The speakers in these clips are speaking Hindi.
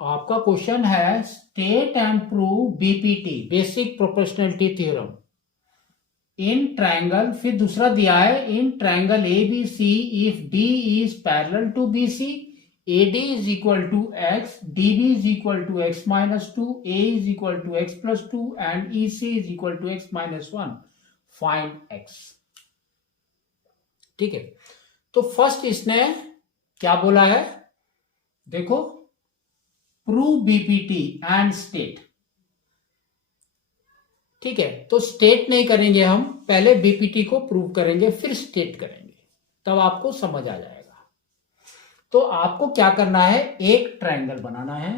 आपका क्वेश्चन है state and prove BPT basic proportionality theorem in triangle. फिर दूसरा दिया है in triangle A B C if D is parallel to B C A D is equal to X D B is equal to X minus two A is equal to X plus two and E C is equal to X minus one. Find X. ठीक है, तो फर्स्ट इसने क्या बोला है, देखो प्रूव बीपीटी एंड स्टेट। ठीक है, तो स्टेट नहीं करेंगे हम, पहले बीपीटी को प्रूव करेंगे फिर स्टेट करेंगे, तब आपको समझ आ जाएगा। तो आपको क्या करना है, एक ट्रायंगल बनाना है।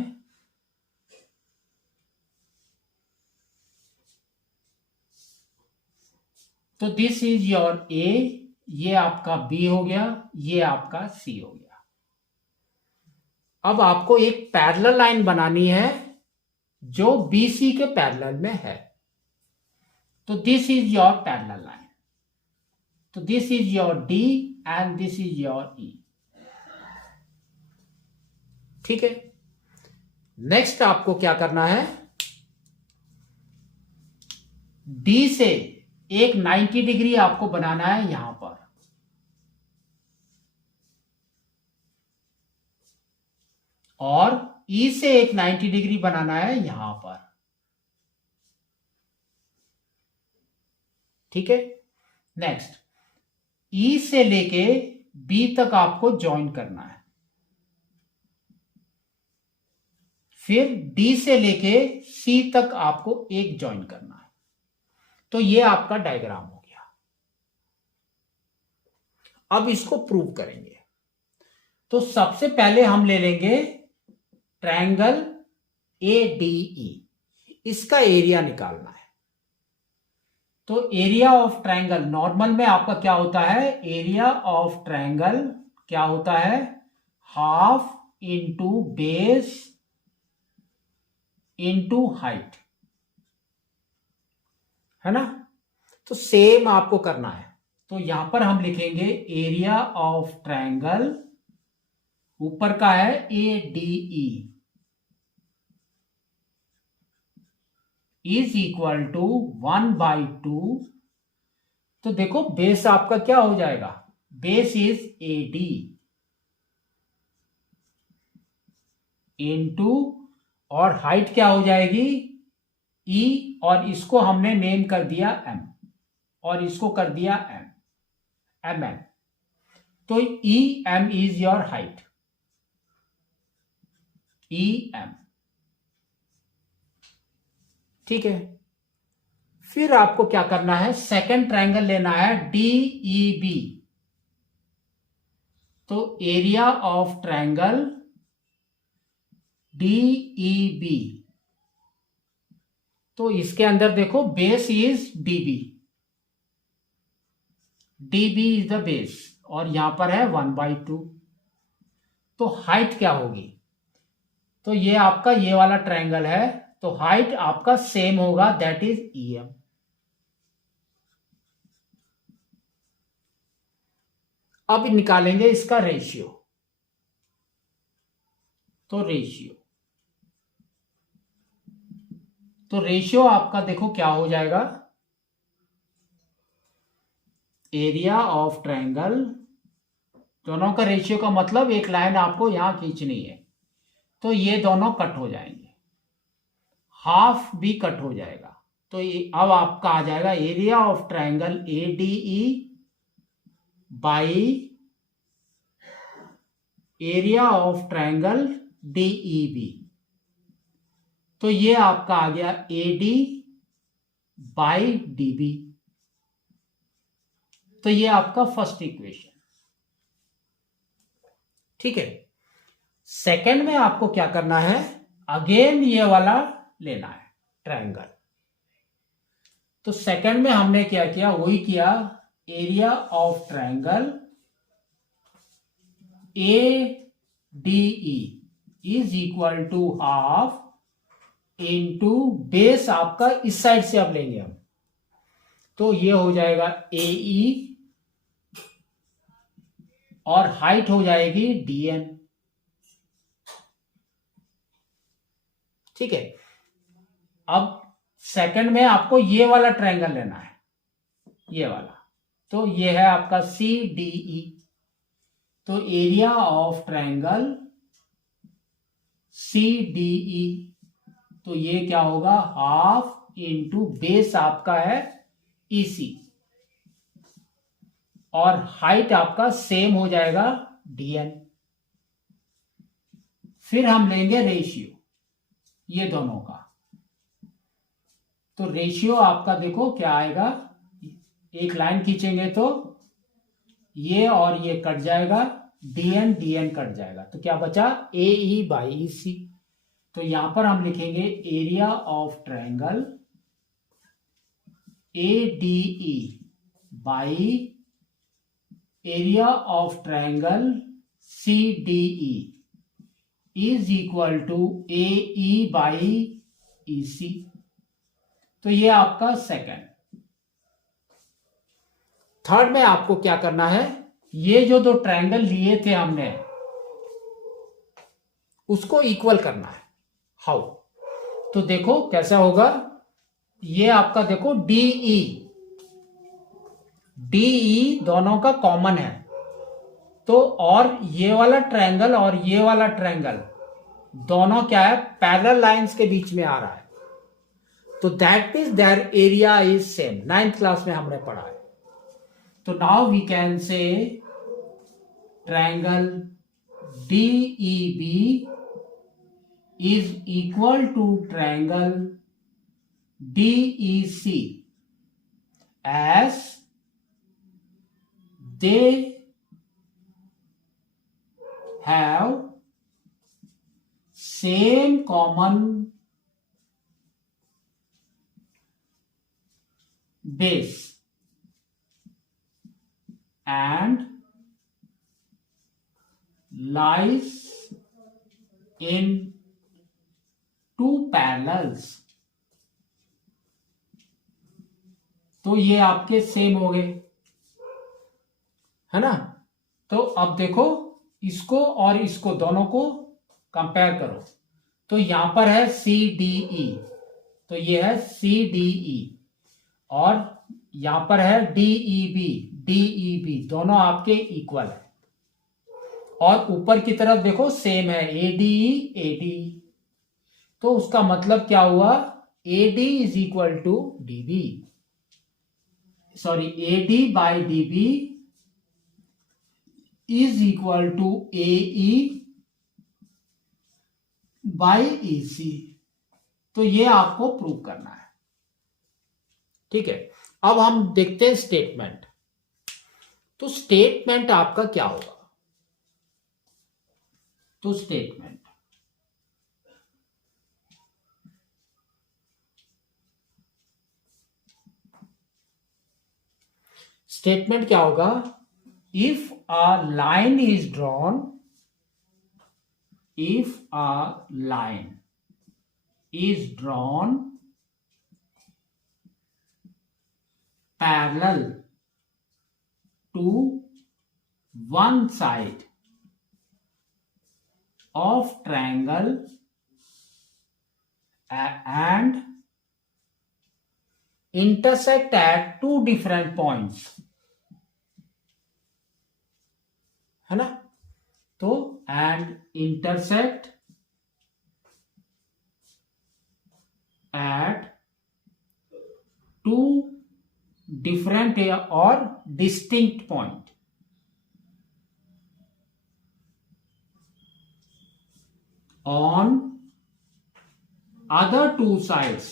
तो दिस इज योर ए, ये आपका बी हो गया, ये आपका सी हो गया। अब आपको एक पैरेलल लाइन बनानी है जो बीसी के पैरेलल में है। तो this is your parallel line. तो this is your D and this is your E. ठीक है, नेक्स्ट आपको क्या करना है, डी से एक 90 डिग्री आपको बनाना है यहां पर, और ई से एक 90 डिग्री बनाना है यहां पर। ठीक है, नेक्स्ट ई से लेके बी तक आपको ज्वाइन करना है, फिर डी से लेके सी तक आपको एक ज्वाइन करना है। तो ये आपका डायग्राम हो गया। अब इसको प्रूव करेंगे। तो सबसे पहले हम ले लेंगे ट्रायंगल ADE, इसका एरिया निकालना है। तो एरिया ऑफ ट्रायंगल नॉर्मल में आपका क्या होता है, एरिया ऑफ ट्रायंगल क्या होता है, half into base into height, है ना। तो सेम आपको करना है। तो यहां पर हम लिखेंगे एरिया ऑफ ट्रायंगल, ऊपर का है ADE इज इक्वल टू 1/2। तो देखो बेस आपका क्या हो जाएगा, बेस इज AD इंटू, और हाइट क्या हो जाएगी E, और इसको हमने नेम कर दिया M, और इसको कर दिया MM। तो EM is your height, EM। ठीक है, फिर आपको क्या करना है, सेकंड ट्रायंगल लेना है DEB। तो एरिया ऑफ ट्रायंगल DEB, तो इसके अंदर देखो base is DB, DB is the base, और यहां पर है 1/2। तो हाइट क्या होगी, तो ये आपका ये वाला ट्रायंगल है, तो हाइट आपका सेम होगा, दैट इज EM। अब निकालेंगे इसका रेशियो। तो रेशियो आपका देखो क्या हो जाएगा, एरिया ऑफ ट्रायंगल, दोनों का रेशियो का मतलब एक लाइन आपको यहां खींचनी है, तो ये दोनों कट हो जाएंगे, हाफ भी कट हो जाएगा। तो अब आपका आ जाएगा area of triangle ADE by area of triangle DEB। तो ये आपका आ गया AD बाई DB। तो ये आपका फर्स्ट इक्वेशन। ठीक है, सेकंड में आपको क्या करना है, अगेन ये वाला लेना है ट्रायंगल। तो सेकंड में हमने क्या किया, वही किया, area of triangle ADE is equal to half into base आपका इस साइड से अब लेंगे हम, तो ये हो जाएगा AE, और हाइट हो जाएगी DN। ठीक है। अब सेकंड में आपको ये वाला ट्रायंगल लेना है, ये वाला। तो ये है आपका CDE। तो एरिया ऑफ ट्रायंगल CDE, तो ये क्या होगा, हाफ इंटू बेस आपका है EC, और हाइट आपका सेम हो जाएगा DN। फिर हम लेंगे रेशियो ये दोनों का। तो रेशियो आपका देखो क्या आएगा, एक लाइन खींचेंगे तो ये और ये कट जाएगा, DN DN कट जाएगा, तो क्या बचा AE बाई EC। तो यहां पर हम लिखेंगे area of triangle ADE by area of triangle CDE is equal to AE by EC। तो ये आपका सेकंड। थर्ड में आपको क्या करना है, ये जो दो ट्रायंगल लिए थे हमने उसको इक्वल करना है। हाउ, तो देखो कैसा होगा, ये आपका देखो DE दोनों का कॉमन है, तो और ये वाला ट्रायंगल और ये वाला ट्रायंगल दोनों क्या है, पैरेलल लाइंस के बीच में आ रहा है, तो that means their area is same. 9th class में हमने पढ़ा है। तो now we can say triangle DEB is equal to triangle DEC as they have same common base and lies in two parallels। तो ये आपके सेम हो गए, है ना। तो अब देखो इसको और इसको दोनों को कंपेयर करो, तो यहां पर है CDE, तो ये है CDE, और यहां पर है DEB दोनों आपके इक्वल है, और ऊपर की तरफ देखो सेम है ADE। तो उसका मतलब क्या हुआ, AD is equal to DB, sorry AD by DB is equal to AE by EC। तो ये आपको प्रूव करना है, ठीक है। अब हम देखते हैं स्टेटमेंट। तो स्टेटमेंट आपका क्या होगा, तो स्टेटमेंट क्या होगा, if a line is drawn, if a line is drawn parallel to one side of triangle and intersect at two different points, है ना। तो and intersect at two different or distinct point on other two sides,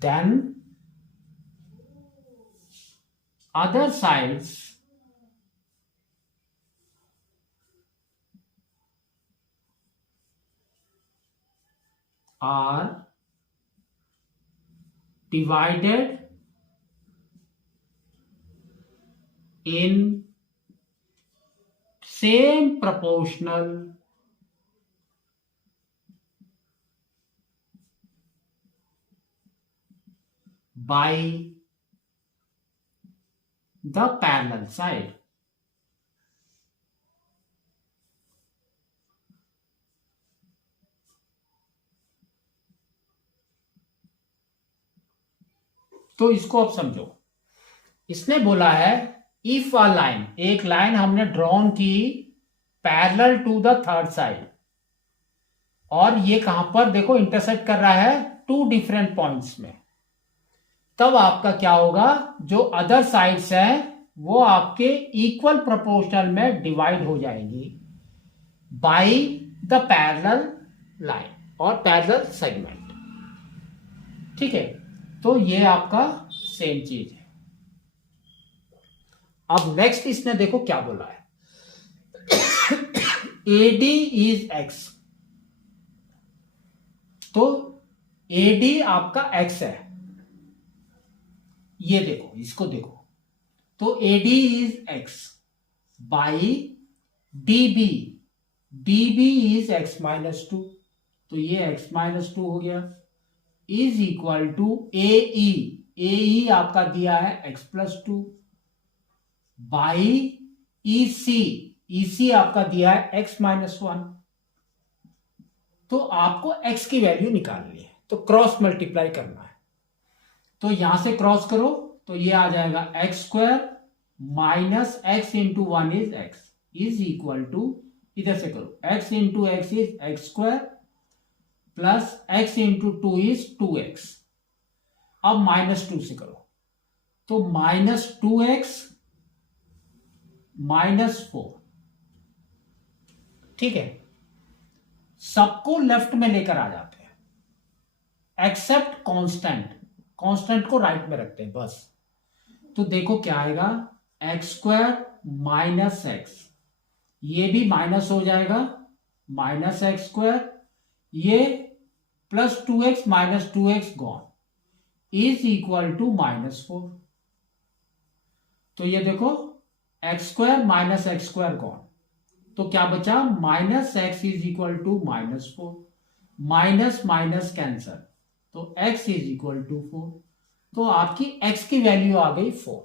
then other sides are divided in same proportional by the parallel side। तो इसको अब समझो। इसने बोला है इफ अ लाइन, एक लाइन हमने ड्रॉन की parallel to the third side, और ये कहां पर देखो इंटरसेक्ट कर रहा है टू डिफरेंट पॉइंट्स में, तब आपका क्या होगा, जो अदर साइड्स हैं वो आपके इक्वल प्रोपोर्शनल में डिवाइड हो जाएंगी बाय द पैरेलल लाइन और पैरेलल सेगमेंट। ठीक है, तो ये आपका सेम चीज है। अब नेक्स्ट इसने देखो क्या बोला है, AD इज x, तो AD आपका x है, ये देखो, इसको देखो, तो AD is x by DB is x minus 2, तो ये x माइनस 2 हो गया, इज इक्वल टू AE आपका दिया है x प्लस 2 बाई EC आपका दिया है x माइनस 1। तो आपको x की वैल्यू निकालनी है, तो क्रॉस मल्टीप्लाई करना है, तो यहां से क्रॉस करो तो ये आ जाएगा x square minus x into 1 is x is equal to, इधर से करो, x into x is x square plus x into 2 is 2x। अब माइनस 2 से करो तो माइनस 2x माइनस 4। ठीक है, सबको लेफ्ट में लेकर आ जाते हैं एक्सेप्ट कांस्टेंट को राइट में रखते हैं बस। तो देखो क्या आएगा, एक्स स्क्वायर माइनस एक्स, ये भी माइनस हो जाएगा, माइनस एक्स स्क्वायर, ये plus 2x minus 2x gone is equal to minus 4। तो ये देखो X square minus X square gone, तो क्या बचा, minus X is equal to minus 4, minus minus cancel, तो x इज इक्वल टू 4। तो आपकी x की वैल्यू आ गई 4।